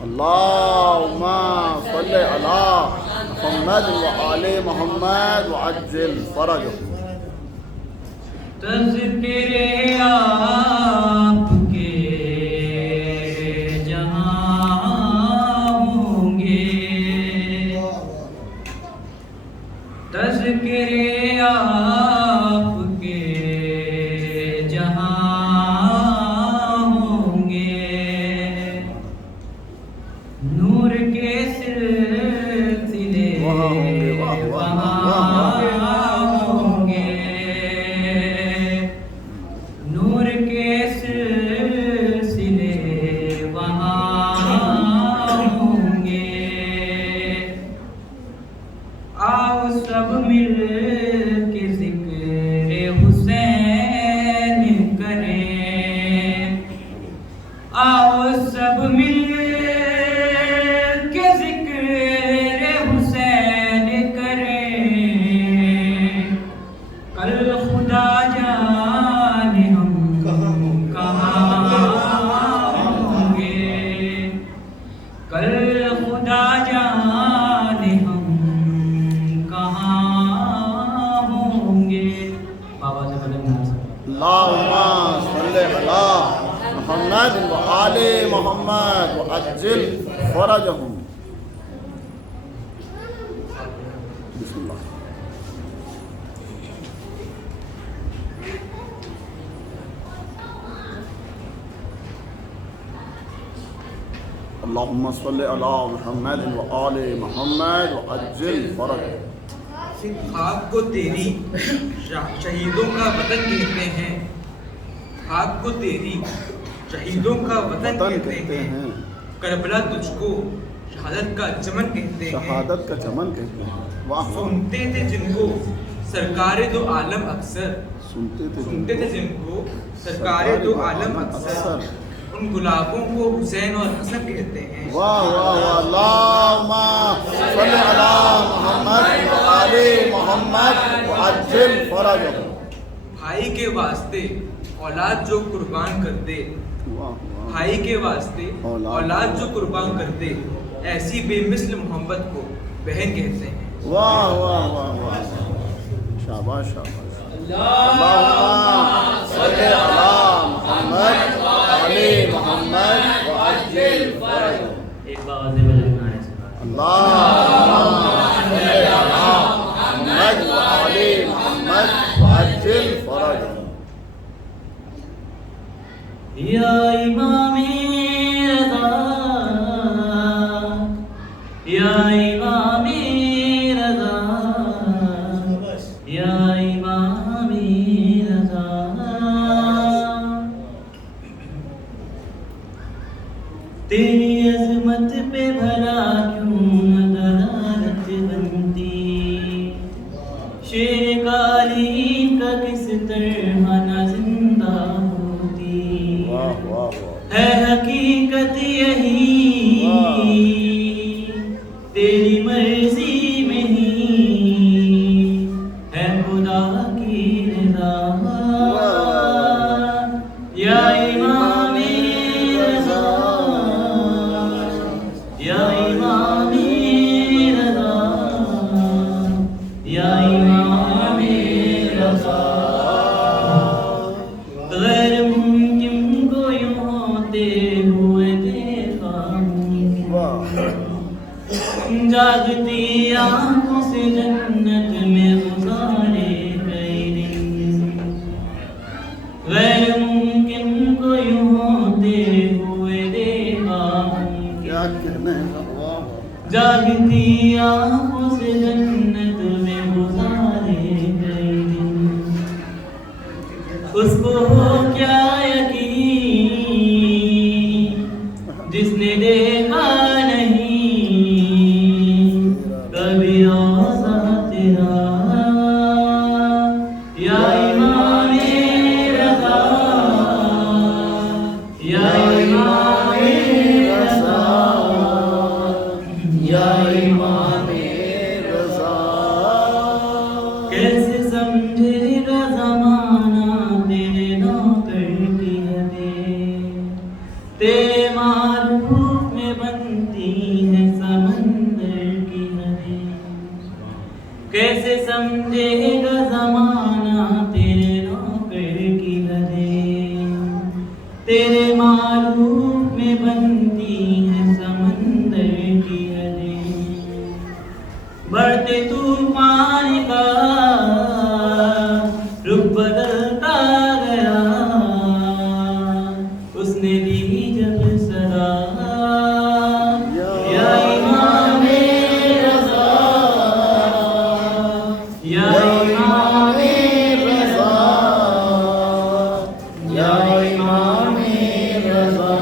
अल्लाहुम्मा सल्ली अला मुहम्मद व आले मोहम्मद व अज्जिल फरजहुम। तज़किरे आपके जहाँ होंगे, तज़किरे आपके जहाँ होंगे, नूर के सिलसिले वहाँ होंगे, वाह वाह वहाँ होंगे, नूर के सिलसिले वहाँ होंगे। आओ सब मिल के ज़िक्र हुसैन करें, आओ सब मिल के ज़िक्र हुसैन करें। कल खुदा जाने हम कहाँ होंगे, कल खुदा जाने हम कहाँ होंगे। बाबा से बदल अल्लाहुम्मा सल्ली अला मुहम्मद व आले मोहम्मद व अज्जिल फरजहुम। बिस्मिल्लाह। अल्लाहुम्मा सल्ली अला मुहम्मद व आले मोहम्मद व अज्जिल फरजहुम। खाक को तेरी शहीदों का वतन कहते हैं, खाक को तेरी शहीदों का वतन कहते हैं। करबला तुझको शहादत का चमन कहते हैं, शहादत का चमन कहते हैं। वाह वाह। सुनते थे जिनको सरकारे दो आलम अक्सर, सुनते सुनते थे जिनको सरकारे दो आलम अक्सर, उन गुलाबों को हुसैन और हसन कहते हैं। वाह वाह वाह। अल्लाहुम्मा सल्ली अला मुहम्मद व आले मोहम्मद व अज्जिल फरजहुम। भाई के वास्ते औलाद जो कुर्बान कर दे, वाह वाह। भाई के वास्ते औलाद जो कुर्बान कर दे, ऐसी बेमिसल मोहब्बत को बहन कहते हैं। वाह वाह वाह वाह। शाबाश शाबाश। अल्लाहुम्मा सल्ली अला मुहम्मद व आले मोहम्मद व अज्जिल फरजहुम। एक बाबा से बदल गाने से अल्लाहुम्मा सल्ली अला मुहम्मद व आले मोहम्मद व अज्जिल फरजहुम। या इमामे रज़ा, या इमामे रज़ा, या इमामे रज़ा। तेरी अज़मत पे भला क्यों न दरारत बनती, शेर काली का किस तरह न जिंदा होती। वाह वाह वाह। है हकीकत यही तेरी मर्जी में ही है खुदा की रज़ा। या इमामे रज़ा, या इमामे रज़ा, या इमामे रज़ा। गैर मुमकिन को यूं होते हुए देखा वाह। जागती आंखों से जन्नत में गुजारे कई दिन। गैर मुमकिन को यूं होते हुए देखा क्या कहने का। वाह वाह। जागती आंखों से जन्नत में गुजारे कई दिन। उसको हो क्या यकीन जिसने देखा नहीं कभी रोज़ा तेरा। या इमामे रज़ा, या इमामे रज़ा, या इमामे रज़ा। तेरे मारूफ में बनती है समंदर की नदी। कैसे समझेगा जमाना तेरे नौकर की हदें। तेरे मारूफ में बनती है समंदर की हदें। बढ़ते तूफान का रुख बदलता गया, उसने दी जब सदा या इमामे रज़ा, या इमामे रज़ा, या इमामे रज़ा।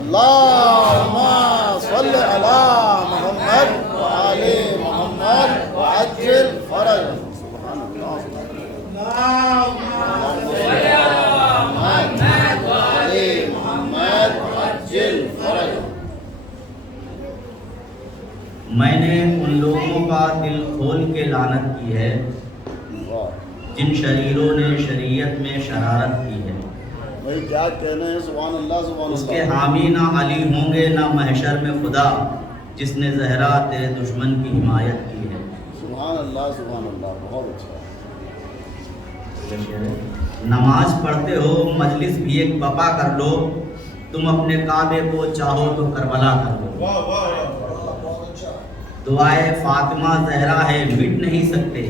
अल्लाहुम्मा सल्लि अला मोहम्मद व आले मोहम्मद व अज्जिल फरज। मैंने उन लोगों का दिल खोल के लानत की है जिन शरीरों ने शरीयत में शरारत की है। भाई क्या कहना है, सुभान अल्लाह सुभान उसके अल्लाह। हामी ना अली होंगे ना महशर में खुदा, जिसने जहरा तेरे दुश्मन की हिमायत की है। सुभान अल्लाह बहुत अच्छा। नमाज पढ़ते हो मजलिस भी एक बपा कर लो, तुम अपने काबे को चाहो तो करबला कर लो। दुआए फातिमा जहरा है मिट नहीं सकते,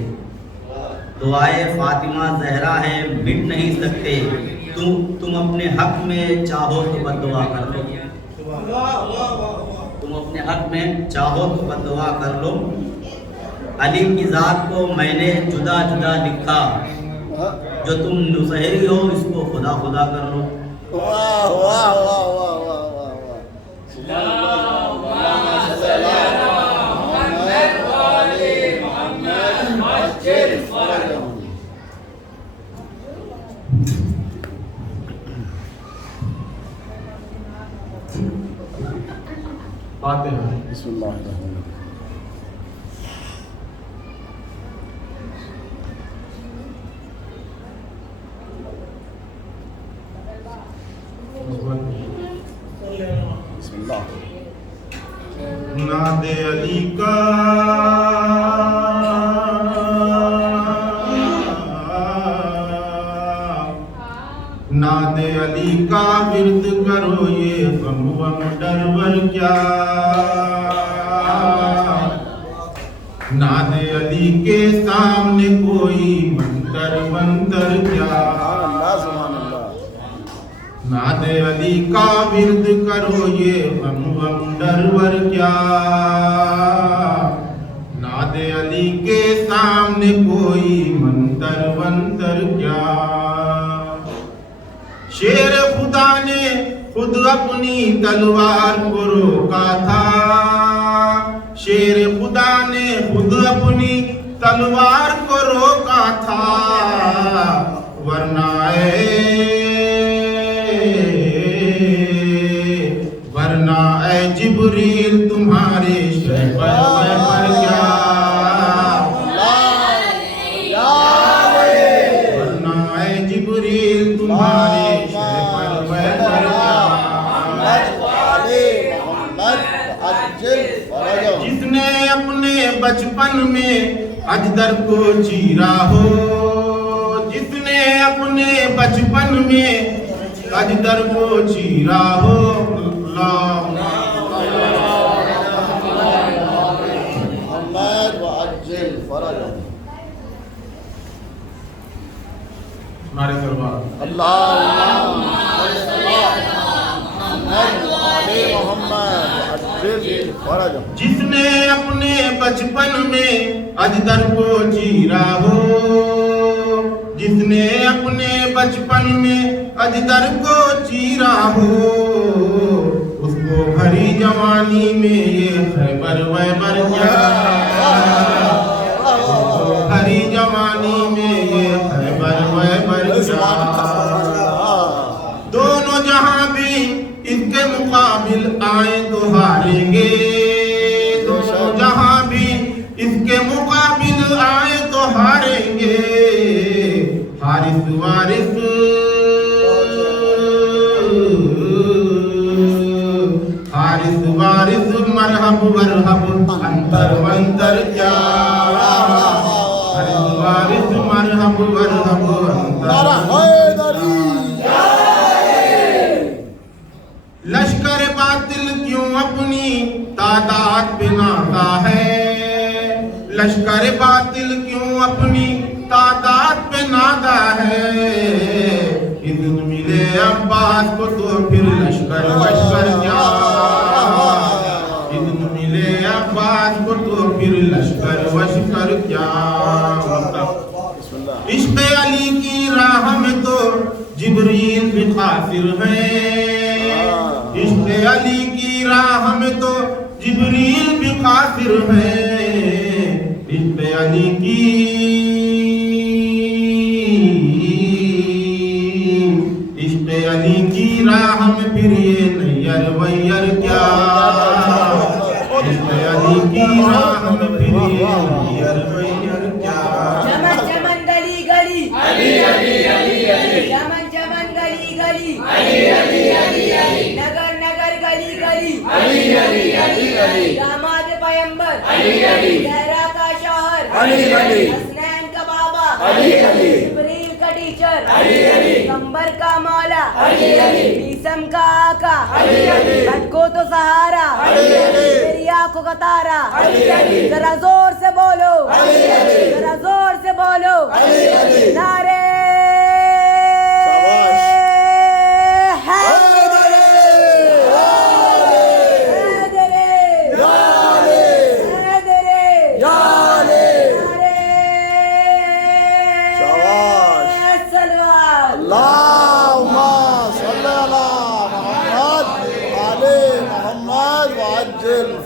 दुआए फातिमा जहरा है मिट नहीं सकते, तुम अपने हक में चाहो तो बद्दुआ कर लो। तुम अपने हक में चाहो तो बद्दुआ कर लो। अली की ज़ात को मैंने जुदा जुदा लिखा, जो तुम नुसहरी हो इसको खुदा खुदा कर लो। वाह वाह वाह वाह वाह वाह वाह। सुभान अल्लाह सल्लल्लाहु अलैहि मोहम्मद अज्जिल फरज। बिस्मिल्लाहिर्रहमानिर्रहीम। बिस्मिल्लाह। नादे अली का नादे अली का विर्द करो ये गम वम डरवर क्या। नादे अली के सामने कोई मंतर मंतर क्या। सुभान अल्लाह। नादे अली का विर्द करो ये गम वम डरवर क्या। नादे अली के सामने कोई मंतर मंतर क्या। शेर खुदा ने खुद अपनी तलवार को रोका था। शेर खुदा ने खुद अपनी तलवार को रोका था, वरना ए जिब्रील तुम्हारे शहर पर क्या। वरना ए जिब्रील तुम्हारे शहर पर क्या। जिसने अपने बचपन में अजदर को चीरा हो, जिसने अपने बचपन में अजदर को चीरा हो। हमारे दरबार जिसने अपने बचपन में अजदर को चीरा हो, जिसने अपने बचपन में अजदर को चीरा हो, उसको भरी जवानी में ये खैबर वैबर क्या। उसको भरी जवानी में ये खैबर वैबर क्या। दोनों जहां भी इसके मुकाबिल आए तो हारेंगे। दोनों जहां भी इसके मुकाबिल आए तो हारेंगे। हारिस वारिस मरहब वरहब अंतर मंतर क्या हरिस वारिस मरहब वरहब नारा अंतर हैदरी। लश्कर बातिल क्यों अपनी तादाद पे नाता है, लश्कर बातिल क्यों अपनी तादाद पे नादा है, इज़्न मिले अब्बास को तो फिर लश्कर वश्कर क्या, इज़्न मिले अब्बास को तो फिर लश्कर वश्कर क्या। इश्क़ अली की राह में तो जिब्रील भी काफिर है, इश्क़ अली की राह में तो जिब्रील भी काफिर है, इश्क़ अली की राह में फिर ये नैयर वैयर क्या, इश्क़ अली की राह में फिर ये नैयर वैयर क्या। चमन चमन गली गली अली अली अली अली चमन चमन गली गली अली अली अली अली नगर नगर गली गली अली अली अली अली दामाद पैगंबर अली अली जहरा का शौहर अली अली हसनैन का बाबा अली अली जिब्रील का टीचर अली अली कंबर का मौला अली अली मीसम का आका अली अली को तो सहारा अली अली तेरी आंखों का तारा अली अली जरा जोर से बोलो अली अली जरा जोर से बोलो अली अली नारे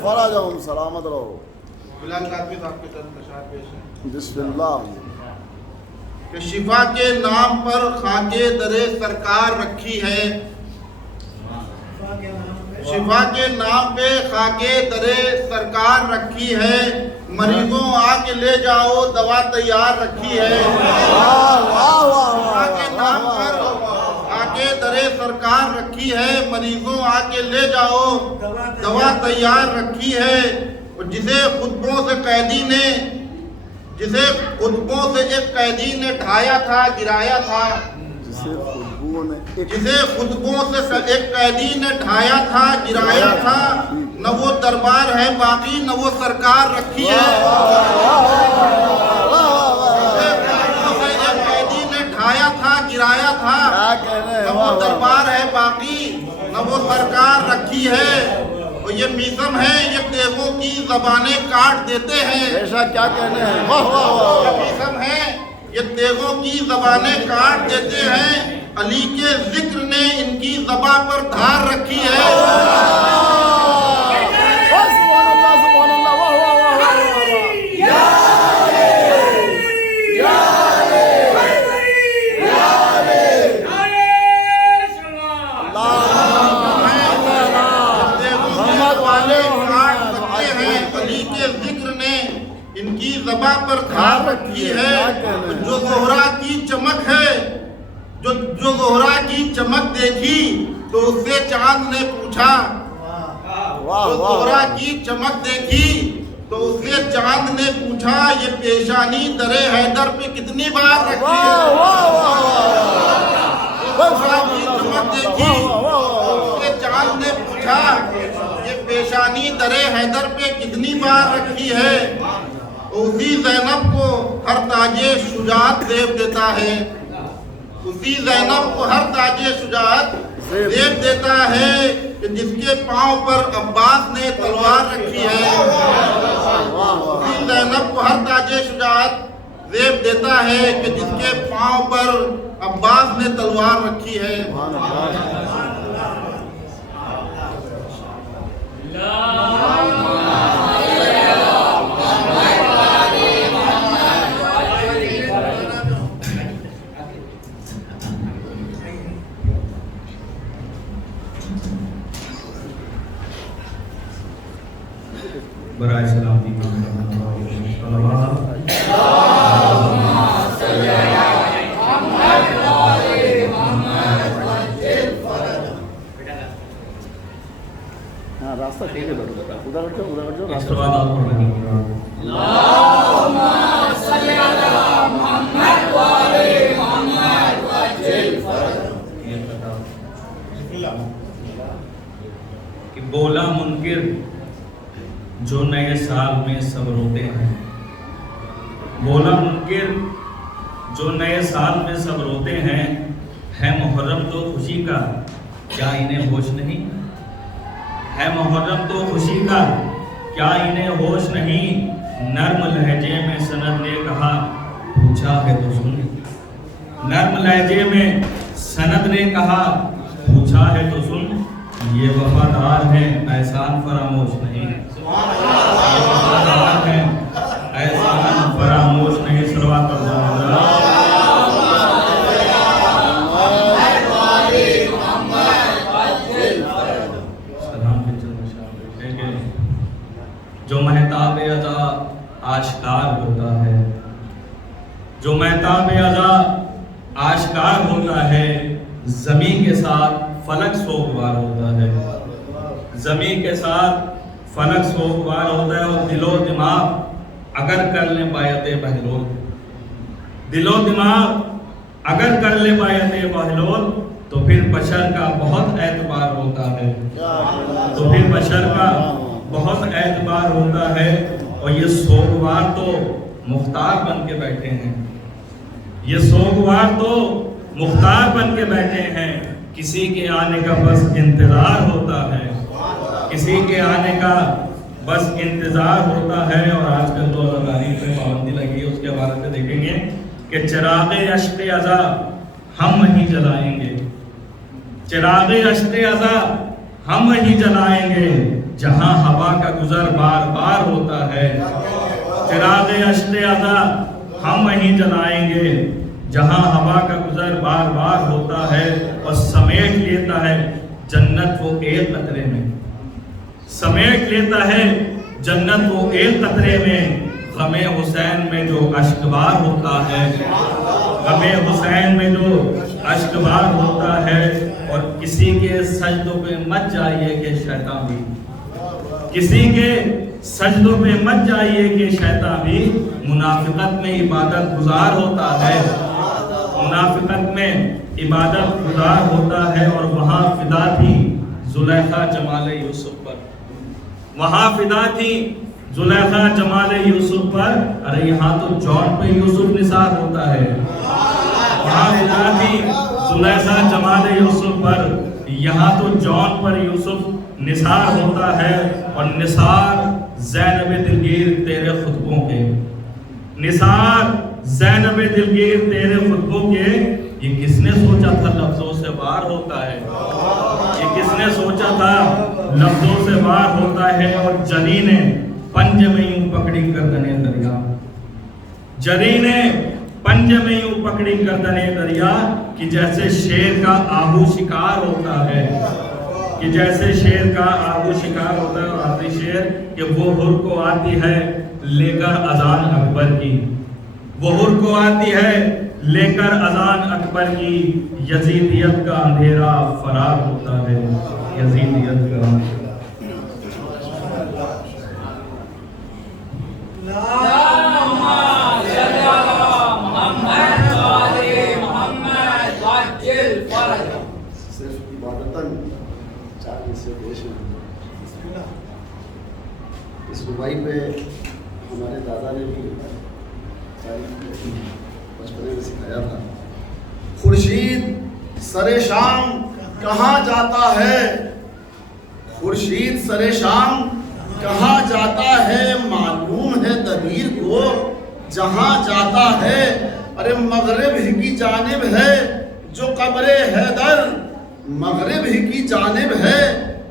फराजम सलामत रहो। बिस्मिल्लाह। कि शिफा के नाम पर खाके दरे सरकार रखी है, शिफा के नाम पे खाके दरे सरकार रखी है, मरीजों आके ले जाओ दवा तैयार रखी है। शिफा के नाम पर आके दरे सरकार रखी है, मरीजों आके ले जाओ दवा तैयार रखी है। और जिसे खुतबों से एक कैदी ने ढाया था गिराया था, जिसे खुतबों से एक कैदी ने ढाया था गिराया था, न वो दरबार है बाकी न वो सरकार रखी है। ढाया था गिराया था न वो दरबार है बाकी न वो सरकार रखी है। और ये मीसम है ये तेगों की ज़बानें काट देते हैं, ऐसा क्या कहने हैं। वाह वाह वाह। ये मीसम है ये तेगों की ज़बानें काट देते हैं, अली के जिक्र ने इनकी ज़बां पर धार रखी है। इनकी ज़बां पर धार रखी है। जो ज़ोहरा की चमक है, जो ज़ोहरा की चमक देखी तो उससे चांद ने पूछा, जो ज़ोहरा की चमक देखी तो उससे चांद ने पूछा, ये पेशानी दरे हैदर पे कितनी बार रखी है। ज़ोहरा की चमक देखी तो उससे चांद ने पूछा, ये पेशानी दरे हैदर पे कितनी बार रखी है। उसी ज़ैनब को हर ताजे शुजाअत देव देता है, उसी ज़ैनब को हर ताजे शुजाअत देव देता है कि जिसके पांव पर अब्बास ने तलवार रखी है। उसी ज़ैनब को हर ताजे शुजाअत देव देता है कि जिसके पांव पर अब्बास ने तलवार रखी है। बराए सलामती रास्ता ठीक है, बैठो बेटा, उधर हट जाओ, रास्ता। सलवात आप पढ़ कि बोला मुनकिर जो नए साल में सब रोते हैं, बोला मुनकिर जो नए साल में सब रोते हैं, है मुहर्रम तो खुशी का क्या इन्हें होश नहीं, है मुहर्रम तो खुशी का क्या इन्हें होश नहीं। नर्म लहजे में सनद ने कहा पूछा है तो सुन, नर्म लहजे में सनद ने कहा पूछा है तो सुन, ये वफादार है एहसान फरामोश नहीं, ये वफादार है एहसान फरामोश नहीं। सलवात जो महताब अज़ा आश्कार होता है, जो महताब अज़ा आश्कार होता है, ज़मीं के साथ फलक सोगवार होता है, ज़मीं के साथ फलक सोगवार होता है। और दिलो दिमाग अगर कर ले बायत बहलोल, दिलो दिमाग अगर कर ले बायत बहलोल, तो फिर बशर का बहुत एतबार होता है, तो फिर बशर का बहुत एतबार होता है। और ये सोगवार तो मुख्तार बन के बैठे हैं, ये सोगवार तो मुख्तार बन के बैठे हैं। किसी के आने का बस इंतजार होता है, किसी के आने का बस इंतजार होता है। और आजकल तो अज़ानी पे पाबंदी लगी है, उसके बारे में देखेंगे कि चिरागे अश्क़े अज़ा हम वहीं जलाएंगे, चिरागे अश्क़े अज़ा हम वहीं जलाएंगे जहां हवा का गुजर बार बार होता है। चिरागे अश्क़े अज़ा हम वहीं जलाएंगे जहां हवा का गुजर बार बार होता है। और समेट लेता है जन्नत वो एक कतरे में, समेट लेता है जन्नत वो एक कतरे में। गमे हुसैन में जो अश्कबार होता है, गमे हुसैन में जो अश्कबार होता है। और किसी के सजदों पे मत जाइए कि शैतान भी, किसी के सजदों पे मत जाइए कि शैतान भी मुनाफिकत में इबादत गुजार होता है, मुनाफिकत में इबादत गुजार होता है। और वहाँ फिदा थी जुलेखा जमाल यूसुफ पर, वहाँ फिदा थी जुलेखा जमाल यूसुफ पर। अरे यहाँ तो जॉन पे यूसुफ निसार होता है, वहाँ फिदा थी जुलेखा जमाल यूसुफ पर, यहाँ तो जॉन पर यूसुफ निसार होता है। और निसार ज़ैनब दिलगीर तेरे खुतबों के, निसार ज़ैनब दिलगीर तेरे खुतबों के। ये किसने सोचा था लफ्जों से वार होता है, ये किसने सोचा था लफ्जों से वार होता है। और जरी ने पंज में यूं पकड़ी गर्दने दरिया, जरी ने पंज में यूं पकड़ी गर्दने दरिया। कि जैसे शेर का आहू शिकार होता है, कि जैसे शेर का आहू शिकार होता है। और आती शेर कि वो हुर को आती है लेकर अजान अकबर की, वो हुर को आती है लेकर अजान अकबर की। यजीदियत का अंधेरा फरार होता है, यजीदियत का सिर्फ इबादतन चार हिस्से पेश हैं। इस रुबाई पे हमारे दादा ने भी बचपने में सिखाया था। खुर्शीद सरे शाम कहाँ जाता है, खुर्शीद सरे शाम कहाँ जाता है, मालूम है दबीर को जहाँ जाता है। अरे मगरिब ही की जानिब है जो कब्रे हैदर, मगरिब ही की जानिब है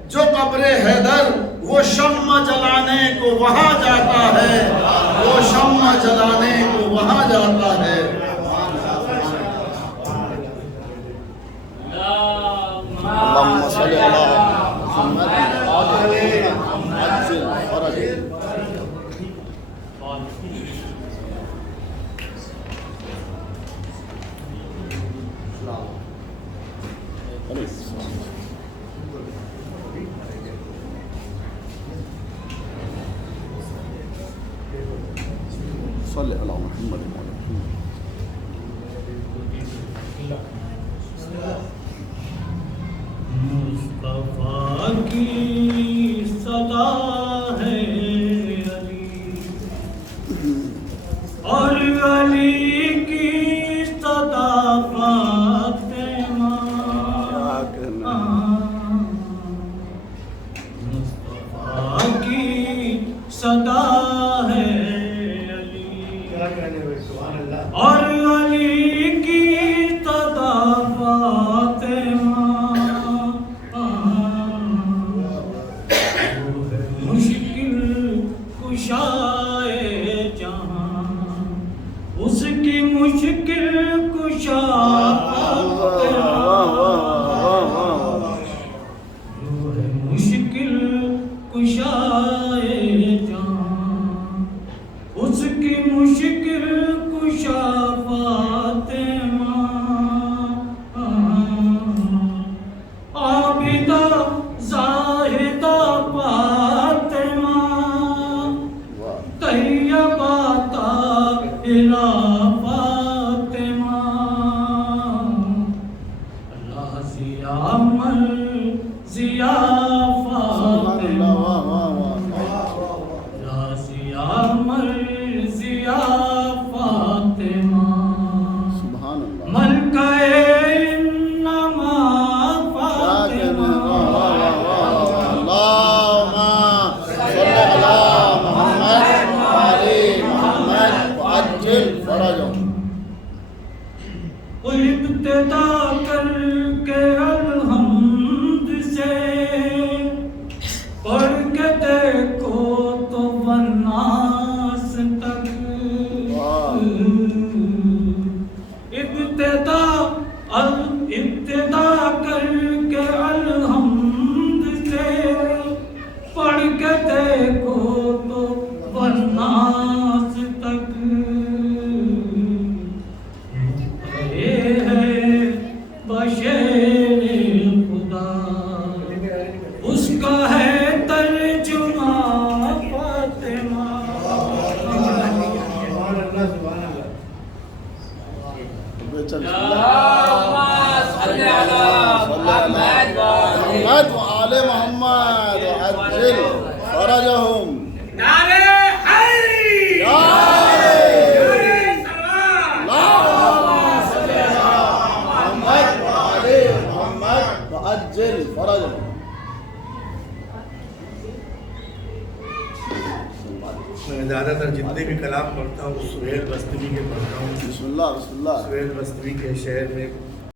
जो कब्रे हैदर। वो शम्मा जलाने को वहाँ जाता है, वो शम्मा जलाने को वहाँ जाता है। अल्लाहुम्मा सल्ली अला मुहम्मद व आले मुहम्मद। इब्तिदा करके अलहम्द से पढ़ के देखो तो वन्नास तक इब्तिदा करके अलहम्द से पढ़ के देखो तो वन्नास तक ये है बशेर खुदा उसका है तर्जुमा फातिमा। मोहम्मद व आले मोहम्मद अज्जिल फरजहुम। नारे हैदरी, नारे नारे मोहम्मद व आले मोहम्मद व अज्जिल फरजहुम। मैं ज़्यादातर जितने भी कलाम पढ़ता हूँ सुहेल बस्तवी के पढ़ता हूँ। बिस्मिल्लाह बिस्मिल्लाह। सुहेल बस्तवी के शेर में